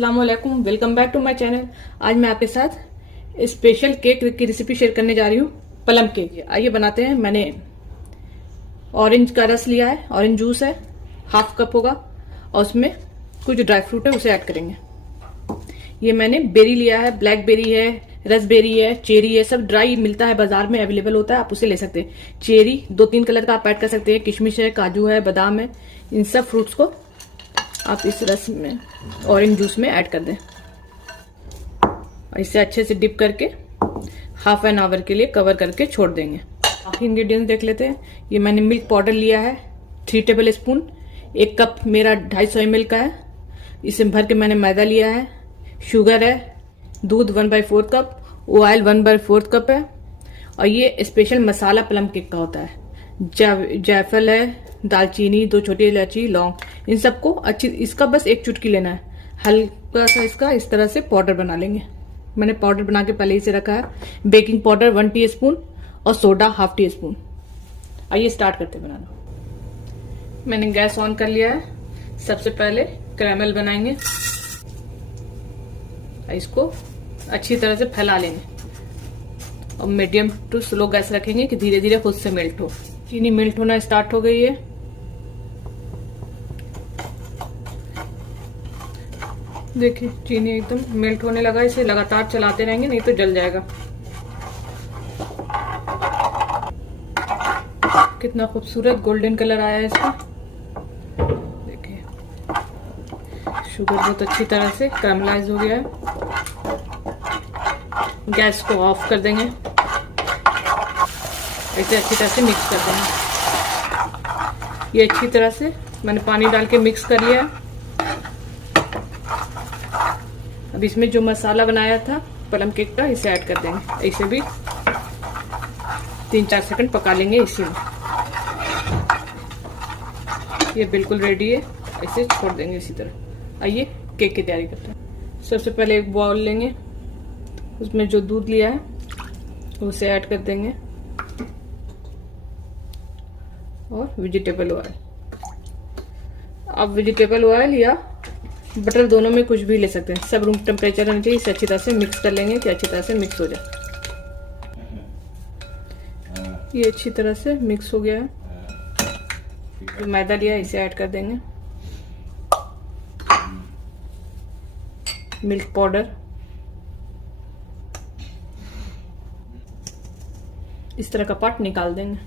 अस्सलाम वालेकुम, welcome back to my channel. आज मैं आपके साथ स्पेशल केक की रेसिपी शेयर करने जा रही हूँ, प्लम केक। आइए बनाते हैं। मैंने ऑरेंज का रस लिया है, ऑरेंज जूस है, हाफ कप होगा, और उसमें कुछ ड्राई फ्रूट है, उसे ऐड करेंगे। ये मैंने बेरी लिया है, ब्लैक बेरी है, रसबेरी है, चेरी है, सब ड्राई मिलता है, बाजार में अवेलेबल होता है, आप उसे ले सकते हैं। चेरी 2-3 कलर का आप ऐड कर सकते हैं, किशमिश है, काजू है, बादाम है। इन सब फ्रूट्स को आप इस रस में, ऑरेंज जूस में ऐड कर दें और इसे अच्छे से डिप करके हाफ एन आवर के लिए कवर करके छोड़ देंगे। बाकी इंग्रेडिएंट्स देख लेते हैं। ये मैंने मिल्क पाउडर लिया है 3 टेबल स्पून, 1 कप मेरा 250 ml का है। इसे भर के मैंने मैदा लिया है, शुगर है, दूध 1/4 कप, ऑयल 1/4 कप है। और ये स्पेशल मसाला प्लम केक का होता है। जायफल है, दालचीनी, 2 छोटी इलायची, लौंग, इन सबको अच्छी, इसका बस 1 चुटकी लेना है। हल्का सा इसका इस तरह से पाउडर बना लेंगे। मैंने पाउडर बना के पहले ही से रखा है। बेकिंग पाउडर 1 टीस्पून और सोडा 1/2 टीस्पून। आइए स्टार्ट करते हैं बनाना। मैंने गैस ऑन कर लिया है। सबसे पहले कैरामल बनाएंगे। इसको अच्छी तरह से फैला लेंगे और मीडियम टू स्लो गैस रखेंगे कि धीरे धीरे खुद से मेल्ट हो। चीनी मेल्ट होना स्टार्ट हो गई है। देखिए चीनी एकदम मेल्ट होने लगा। इसे लगातार चलाते रहेंगे, नहीं तो जल जाएगा। कितना खूबसूरत गोल्डन कलर आया है इसका। देखिए शुगर बहुत अच्छी तरह से कैरामलाइज हो गया है। गैस को ऑफ कर देंगे। इसे अच्छी तरह से मिक्स कर देंगे। ये अच्छी तरह से मैंने पानी डाल के मिक्स कर लिया है। अब इसमें जो मसाला बनाया था प्लम केक का, इसे ऐड कर देंगे। इसे भी 3-4 सेकंड पका लेंगे इसी में। ये बिल्कुल रेडी है, इसे छोड़ देंगे इसी तरह। आइए केक की तैयारी करते हैं। सबसे पहले एक बाउल लेंगे, उसमें जो दूध लिया है उसे ऐड कर देंगे और वेजिटेबल ऑयल। आप वेजिटेबल ऑयल या बटर दोनों में कुछ भी ले सकते हैं। सब रूम टेम्परेचर रहना चाहिए। इसे अच्छी तरह से मिक्स कर लेंगे कि अच्छी तरह से मिक्स हो जाए। ये अच्छी तरह से मिक्स हो गया है। जो मैदा लिया है इसे ऐड कर देंगे। मिल्क पाउडर, इस तरह का पार्ट निकाल देंगे।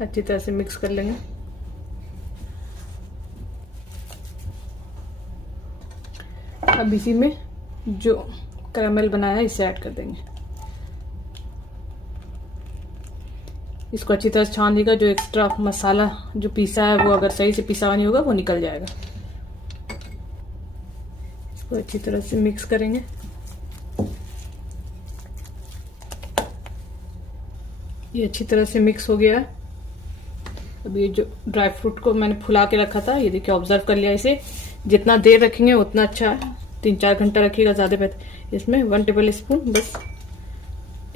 अच्छी तरह से मिक्स कर लेंगे। अब इसी में जो कैरामल बनाया है इसे ऐड कर देंगे। इसको अच्छी तरह से छान देगा। जो एक्स्ट्रा मसाला जो पीसा है वो अगर सही से पिसा नहीं होगा वो निकल जाएगा। इसको अच्छी तरह से मिक्स करेंगे। ये अच्छी तरह से मिक्स हो गया है। अब ये जो ड्राई फ्रूट को मैंने फुला के रखा था, ये देखिए ऑब्जर्व कर लिया। इसे जितना देर रखेंगे उतना अच्छा है। 3-4 घंटा रखिएगा, ज्यादा बेहतर। इसमें 1 टेबल स्पून बस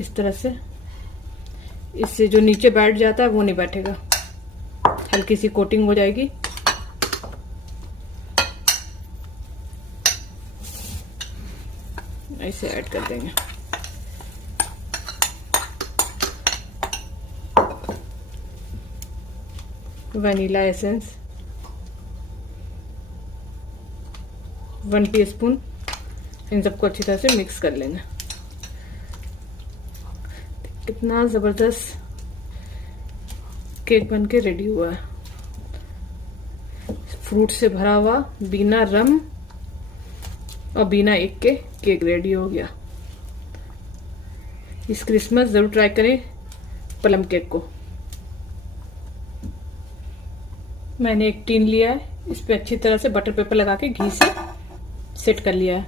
इस तरह से, इससे जो नीचे बैठ जाता है वो नहीं बैठेगा, हल्की सी कोटिंग हो जाएगी। ऐसे ऐड कर देंगे। Vanilla essence 1 teaspoon. इन सबको अच्छी तरह से मिक्स कर लेंगे। कितना जबरदस्त केक बनके रेडी हुआ है। फ्रूट से भरा हुआ, बिना रम और बिना एग के केक रेडी हो गया। इस क्रिसमस जरूर ट्राई करें प्लम केक को। मैंने एक टीन लिया है, इस पे अच्छी तरह से बटर पेपर लगा के घी से सेट कर लिया है।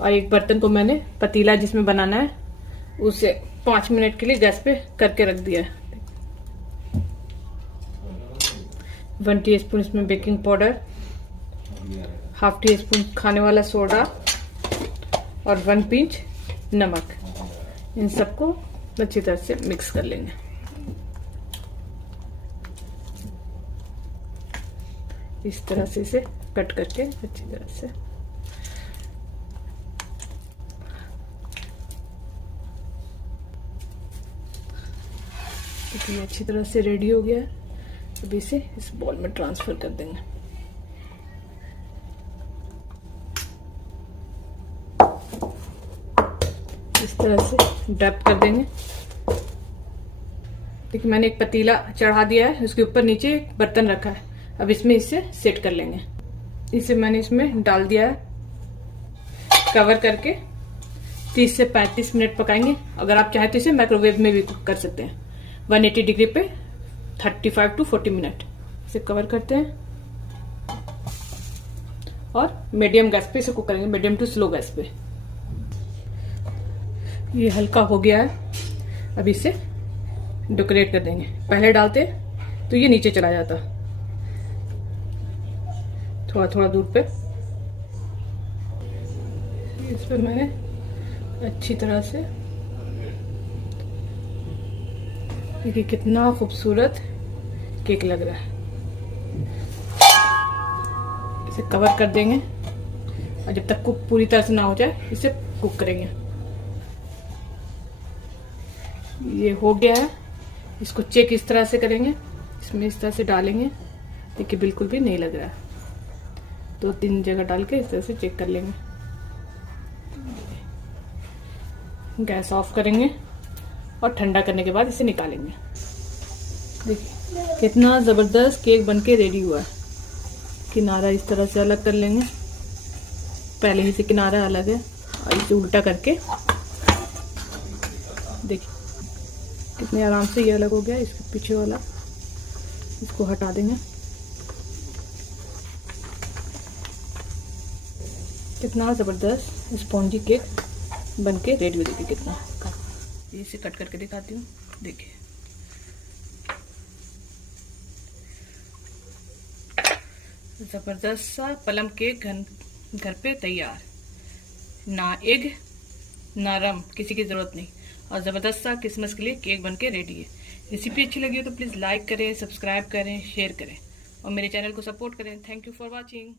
और एक बर्तन को मैंने, पतीला जिसमें बनाना है, उसे 5 मिनट के लिए गैस पे करके रख दिया है। 1 टीस्पून इसमें बेकिंग पाउडर, 1/2 टीस्पून खाने वाला सोडा और 1 पिंच नमक। इन सबको अच्छी तरह से मिक्स कर लेंगे। इस तरह से इसे कट करके अच्छी तरह से तो ये अच्छी तरह से रेडी हो गया है। अब इसे इस बॉल में ट्रांसफर कर देंगे। इस तरह से डैप कर देंगे। देखिए मैंने एक पतीला चढ़ा दिया है, उसके ऊपर नीचे एक बर्तन रखा है। अब इसमें इसे सेट कर लेंगे। इसे मैंने इसमें डाल दिया है, कवर करके 30 से 35 मिनट पकाएंगे। अगर आप चाहें तो इसे माइक्रोवेव में भी कुक कर सकते हैं 180 डिग्री पे 35 to 40 मिनट। इसे कवर करते हैं और मीडियम गैस पे इसे कुक करेंगे, मीडियम टू स्लो गैस पे। ये हल्का हो गया है। अब इसे डेकोरेट कर देंगे। पहले डालते तो ये नीचे चला जाता, थोड़ा थोड़ा दूर पे। इस पर मैंने अच्छी तरह से, देखिए कितना खूबसूरत केक लग रहा है। इसे कवर कर देंगे और जब तक कुक पूरी तरह से ना हो जाए इसे कुक करेंगे। ये हो गया है। इसको चेक इस तरह से करेंगे, इसमें इस तरह से डालेंगे। देखिए बिल्कुल भी नहीं लग रहा है। 2-3 जगह डाल के इस तरह से चेक कर लेंगे। गैस ऑफ करेंगे और ठंडा करने के बाद इसे निकालेंगे। देखिए कितना ज़बरदस्त केक बनके रेडी हुआ है। किनारा इस तरह से अलग कर लेंगे, पहले ही से किनारा अलग है। और इसे उल्टा करके देखिए कितने आराम से ये अलग हो गया। इसके पीछे वाला इसको हटा देंगे। कितना ज़बरदस्त स्पॉन्जी केक बनके रेडी हो। देखिए कितना, इसे कट करके दिखाती हूँ। देखिए ज़बरदस्त सा प्लम केक घर पे तैयार। ना एग ना रम, किसी की ज़रूरत नहीं। और ज़बरदस्त सा क्रिसमस के लिए केक बनके रेडी है। रेसिपी अच्छी लगी हो तो प्लीज़ लाइक करें, सब्सक्राइब करें, शेयर करें और मेरे चैनल को सपोर्ट करें। Thank you for watching.